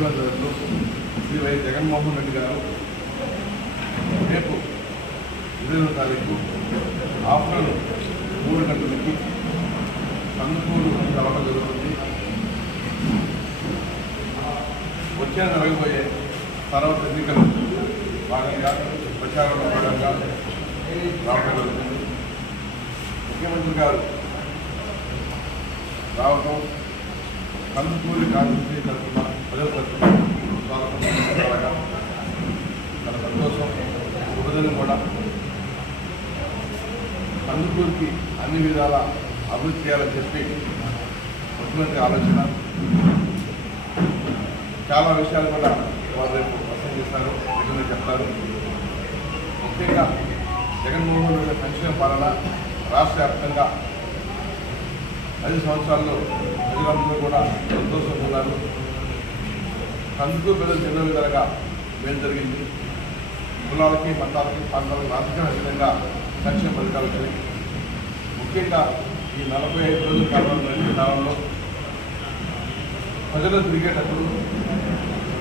ముఖ్యమంత్రులు శ్రీ వై జగన్మోహన్ రెడ్డి గారు రేపు ఇరవై తారీఖు ఆఫ్టర్నూన్ మూడు గంటలకి కందుకూరు రావడం జరుగుతుంది. వచ్చే జరగబోయే తర్వాత ఎన్నికలు భాగంగా ప్రచారంలో భాగంగా రావడం జరుగుతుంది ముఖ్యమంత్రి గారు రావటం కందుకూరి కాన్స్టిట్యూన్సీ తరఫున స్వాగతం పలకడం చాలా సంతోషం శుభదినం కూడా కందుకూరికి అన్ని విధాల అభివృద్ధి చేయాలని చెప్పి ముఖ్యమంత్రి ఆలోచన. చాలా విషయాలు కూడా వారు రేపు ప్రసంగిస్తారు నిజంగా చెప్తారు. ముఖ్యంగా జగన్మోహన్ రెడ్డి సంక్షేమ పాలన రాష్ట్ర వ్యాప్తంగా ఐదు సంవత్సరాల్లో ప్రజలందరూ కూడా సంతోషంగా ఉన్నారు. కందుకు ప్రజలు ఎన్నో విధాలుగా మేలు జరిగింది. కులాలకి మతాలకి ప్రాంతాలకు రాజకీయ విధంగా సంక్షేమ పథకాలు వచ్చాయి ముఖ్యంగా ఈ నలభై ఐదు రోజుల కాలంలో ఈ కాలంలో ప్రజలు తిరిగేటప్పుడు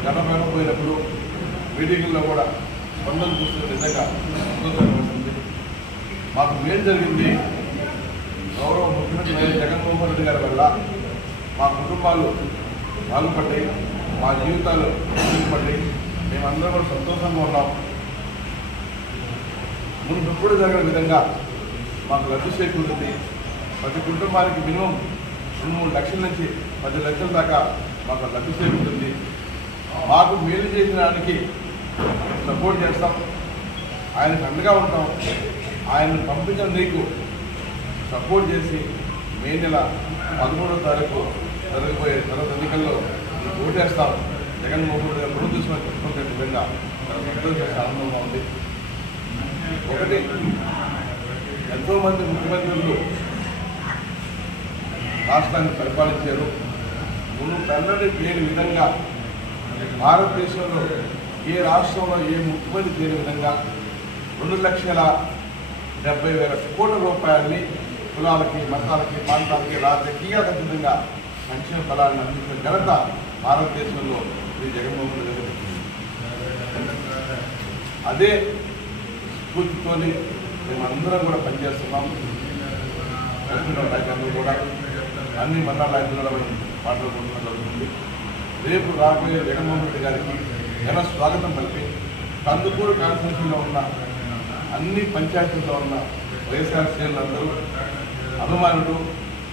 గణపేట పోయినప్పుడు మీటింగుల్లో కూడా స్పందన చూస్తున్న నిజంగా సంతోషంగా ఉంటుంది. మాకు మేలు జరిగింది. గౌరవ ముఖ్యమంత్రి జగన్మోహన్ రెడ్డి గారి వల్ల మా కుటుంబాలు బాగుపడ్డాయి మా జీవితాలు బాగుపడ్డాయి మేమందరం కూడా సంతోషంగా ఉన్నాం. ముందు ఎప్పుడు జరిగిన విధంగా మాకు లబ్ధి చేకూరింది ప్రతి కుటుంబానికి మినిమం రెండు మూడు లక్షల నుంచి పది లక్షల దాకా మాకు లబ్ధి చేకూరుతుంది. మాకు మేలు చేయడానికి సపోర్ట్ చేస్తాం. ఆయనకు అండగా ఉంటాం. ఆయన్ని పంపించిన నీకు సపోర్ట్ చేసి మే నెల పదమూడవ తారీఖు జరగబోయే తర్వాత ఎన్నికల్లో నీకు ఓటేస్తాం. జగన్మోహన్ రెడ్డి గారు రుణం తీసుకొని చెప్పుకుంటే విధంగా చాలా సంతోషంగా ఆనందంగా ఉంది. ఒకటి ఎంతోమంది ముఖ్యమంత్రులు రాష్ట్రాన్ని పరిపాలించారు. నువ్వు పెన్నడి లేని విధంగా భారతదేశంలో ఏ రాష్ట్రంలో ఏ ముఖ్యమంత్రి లేని విధంగా రెండు లక్షల డెబ్బై వేల కోట్ల రూపాయలని కులాలకి మతాలకి ప్రాంతాలకి రాజకీయాల విధంగా సంక్షేమ ఫలాన్ని అందించిన ఘనత భారతదేశంలో శ్రీ జగన్మోహన్ రెడ్డి అదే స్ఫూర్తితోనే మేమందరం కూడా పనిచేస్తున్నాం. కృష్ణ నాయకులు కూడా అన్ని మండల నాయకులు మేము మాట్లాడుకుంటున్న జరుగుతుంది. రేపు రాబోయే జగన్మోహన్ రెడ్డి గారికి జన స్వాగతం కలిపి కందుకూరు కాన్స్టిట్యూషన్లో ఉన్న అన్ని పంచాయతీల్లో ఉన్న వైఎస్ఆర్ శ్రేణులందరూ అభిమానులు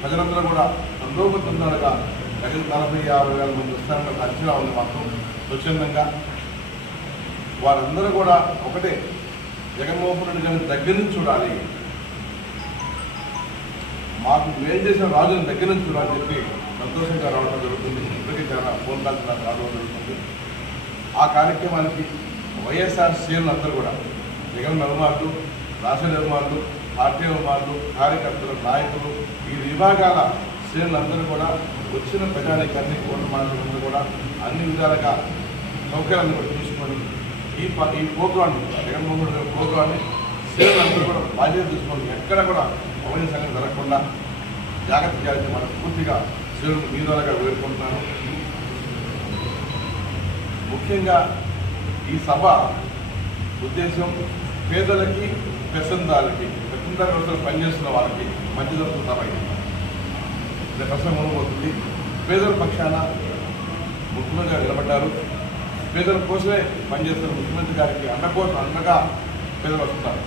ప్రజలందరూ కూడా సంతోషంగా ప్రజలు నలభై యాభై వేల మంది వస్తారన్న అంచనా ఉంది మాత్రం స్వచ్ఛందంగా. వారందరూ కూడా ఒకటే జగన్మోహన్ రెడ్డి గారిని దగ్గర నుంచి చూడాలి. మాకు మేలు చేసిన రాజుని దగ్గర నుంచి చూడాలని చెప్పి సంతోషంగా రావడం జరుగుతుంది. ఇప్పటికీ చాలా ఫోన్ కాల్స్ నాకు రావడం జరుగుతుంది. ఆ కార్యక్రమానికి వైఎస్ఆర్ శ్రేణులు అందరూ కూడా జగన్ నిర్మాణులు రాష్ట్ర నిర్మాణులు పార్టీ నిర్మాణులు కార్యకర్తలు నాయకులు ఈ విభాగాల శ్రేణులందరూ కూడా వచ్చిన ప్రజానికాన్ని ఓటు మాట్లాడుతూ కూడా అన్ని విధాలుగా సౌకర్యాలను కూడా ఈ ప- ఈ ప్రోగ్రాం జగన్మోహన్ రెడ్డి ప్రోగ్రాన్ని శ్రేణులందరూ కూడా బాధ్యత తీసుకోండి ఎక్కడ కూడా అవన్నీ సంగతి జరగకుండా జాగ్రత్త చేయాలని మనం పూర్తిగా సేవలకు మీ ద్వారాగా వేడుకుంటున్నాను ముఖ్యంగా ఈ సభ ఉద్దేశం పేదలకి పెసందాలకి పెసందాల పనిచేస్తున్న వాళ్ళకి మంచి జరుగుతున్న సభ ఇది. ప్రసంగం అవుతుంది పేదల పక్షాన ముఖ్యమంత్రి గారు నిలబడ్డారు. పేదల కోసమే పనిచేస్తున్న ముఖ్యమంత్రి గారికి అన్న కోసం అండగా పేదలు వస్తున్నారు.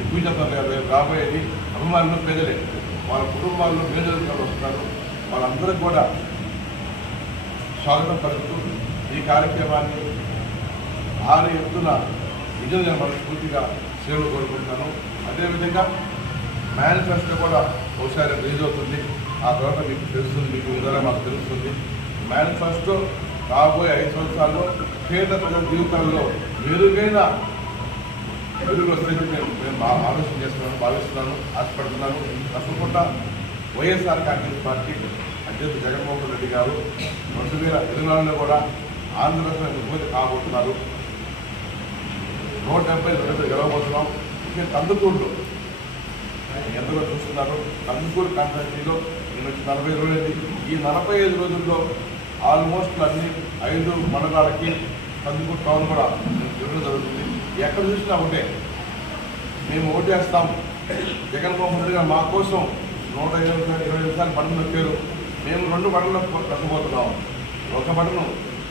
ఎక్కువ చెప్తారు కదా రాబోయేది అభిమానులు పేదలే. వాళ్ళ కుటుంబాల్లో పేదలు వస్తున్నారు? వాళ్ళందరూ కూడా స్వాగతం పలుకుతూ ఈ కార్యక్రమాన్ని ఆరు ఎత్తున నిజం నేను మనస్ఫూర్తిగా సేవలు కోరుకుంటున్నాను. అదేవిధంగా మేనిఫెస్టో కూడా ఒకసారి రిలీజ్ అవుతుంది. ఆ తర్వాత మీకు తెలుస్తుంది మీకు విధానం మాకు తెలుస్తుంది. మేనిఫెస్టో రాబోయే ఐదు సంవత్సరాల్లో పేద ప్రజల జీవితాల్లో మెరుగైన వెలుగు వస్తుందని నేను నేను ఆలోచన చేస్తున్నాను భావిస్తున్నాను ఆశపడుతున్నాను. తప్పకుండా వైఎస్ఆర్ కాంగ్రెస్ పార్టీ అధ్యక్షుడు జగన్మోహన్ రెడ్డి గారు రెండు వేల ఇరవై నాలుగులో కూడా ఆంధ్రప్రదేశ్ ముఖ్యమంత్రి కాబోతున్నారు. నూట డెబ్బై రెండు గెలవబోతున్నాం. ఇంకా కందుకూరులో. ఎందరో చూస్తున్నారు. కందుకూరు కాన్స్టిట్యూన్సీలో నేను నలభై రోజులైంది. ఈ నలభై ఐదు రోజుల్లో ఆల్మోస్ట్ అన్ని ఐదు మండలాలకి కందుకూరు టౌన్ కూడా ఇవ్వడం జరుగుతుంది. ఎక్కడ చూసినా ఒకటే. మేము ఓటేస్తాం జగన్మోహన్ రెడ్డి గారు మా కోసం నూట ఇరవై ఇరవై నిమిషాలు సార్లు బటన్ నొక్కారు. మేము రెండు బటన్లు నొక్కబోతున్నాం. ఒక బటను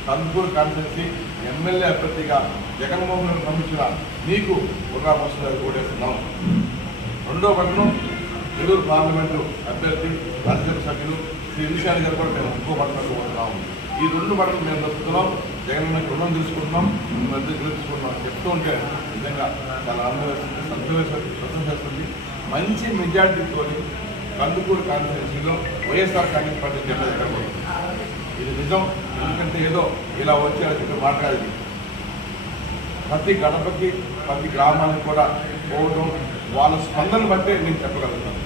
కందుకూరు కాన్స్టిట్యూన్సీ ఎమ్మెల్యే అభ్యర్థిగా జగన్మోహన్ రెడ్డి పంపించిన మీకు ఉర్రా బస్సు ఓటేస్తున్నాం రెండో బటను నెల్లూరు పార్లమెంటు అభ్యర్థి రాజ్యసభ సభ్యులు ఈ విషయాన్ని కూడా మేము ఇంకో బటన్ నొక్కబోతున్నాం ఈ రెండు బట్టలు మేము నొక్కుతున్నాం జగన్ రుణం తీసుకుంటున్నాం మధ్య తీసుకుంటున్నాం చెప్తూ ఉంటే నిజంగా చాలా ఆనందం సంతోషం ప్రశంసిస్తుంది మంచి మెజార్టీతో కందుకూరు కాన్స్టిట్యూన్సీలో వైఎస్ఆర్ కాంగ్రెస్ పార్టీ జెండా ఎక్కడబోతుంది ఇది నిజం ఎందుకంటే ఏదో ఇలా వచ్చి అది ఇక్కడ మాట్లాడేది ప్రతి గడపకి ప్రతి గ్రామానికి కూడా పోవడం వాళ్ళ స్పందన బట్టే నేను చెప్పగలుగుతాను.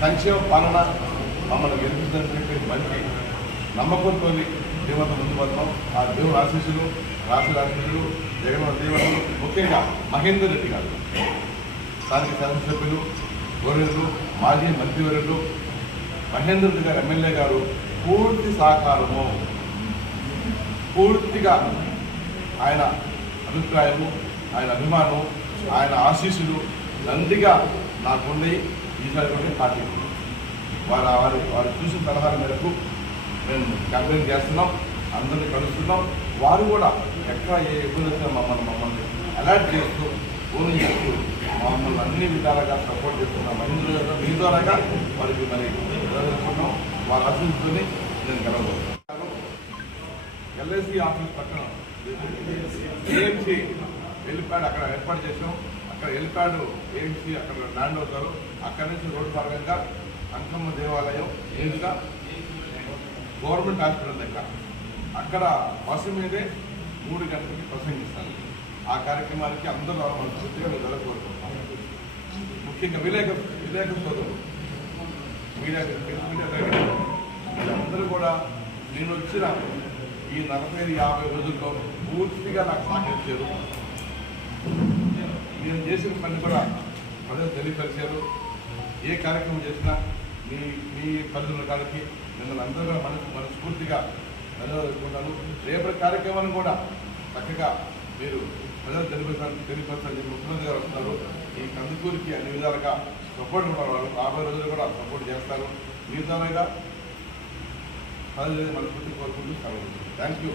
సంక్షేమ పాలన మమ్మల్ని గెలిపించినటువంటి మంచి నమ్మకంతో దేవత ముందు పడతాం. ఆ దేవుడు ఆశీస్సులు రాశి ఆశీస్సులు జగన్ దేవతలు ముఖ్యంగా మహేందర్ రెడ్డి గారు. స్థానిక శాసనసభ్యులు గౌరవులు మాజీ మంత్రివర్యులు మహేందర్ రెడ్డి గారు ఎమ్మెల్యే గారు పూర్తి సహకారము. పూర్తిగా ఆయన అభిప్రాయము ఆయన అభిమానం ఆయన ఆశీస్సులు నందిగా నాకుండి ఈసారి కూడా పార్టీ వారు వారి వారు చూసిన సలహాల మేరకు మేము కంప్లైంట్ చేస్తున్నాం అందరినీ కలుస్తున్నాం. వారు కూడా ఎక్కడ ఏ ఇబ్బంది వచ్చినా మమ్మల్ని మమ్మల్ని అలర్ట్ చేస్తూ ఫోన్ చేస్తూ మమ్మల్ని అన్ని విధాలుగా సపోర్ట్ చేస్తున్నాం మహిళ మీ ద్వారాగా వారికి మరి ప్రదర్శిస్తున్నాం వాళ్ళ అభివృద్ధిని నేను కలవబోతున్నాను. ఎల్ఐసి ఆఫీస్ పక్కన ఏఎంసీ హెలిప్యాడ్ అక్కడ ఏర్పాటు చేసాం అక్కడ హెలిప్యాడ్ ఏఎంసీ అక్కడ ల్యాండ్ అవుతారు. అక్కడ నుంచి రోడ్డు మార్గంగా అంకమ్మ దేవాలయం ఏదుగా గవర్నమెంట్ హాస్పిటల్ దగ్గర అక్కడ బస్సు మీదే మూడు గంటలకి ప్రసంగిస్తాను ఆ కార్యక్రమానికి అందరూ మనస్ఫూర్తిగా నేను జరగకూరుకుంటున్నాను ముఖ్యంగా విలేక విలేక సోదరులు మీడియా అందరూ కూడా నేను వచ్చిన ఈ నలభై యాభై రోజుల్లో పూర్తిగా నాకు సహకరించారు నేను చేసిన పని కూడా ప్రజలు తెలియపరిచారు. ఏ కార్యక్రమం చేసినా మీ మీ పరిధిలో కాడికి మిమ్మల్ని అందరూ కూడా మనసు మనస్ఫూర్తిగా నిలబెట్టుకుంటాను రేపటి కార్యక్రమాన్ని కూడా చక్కగా మీరు ప్రజలు తెలియపరచాలని తెలియపరచాలని ముఖ్యమంత్రి గారు వస్తున్నారు. ఈ కందుకూరికి అన్ని విధాలుగా సపోర్ట్ ఉంటారు వాళ్ళు రాబోయే రోజులు కూడా సపోర్ట్ చేస్తారు. మీ ద్వారాగా ప్రజలు మనస్ఫూర్తి కోరుకుంటూ థ్యాంక్ యూ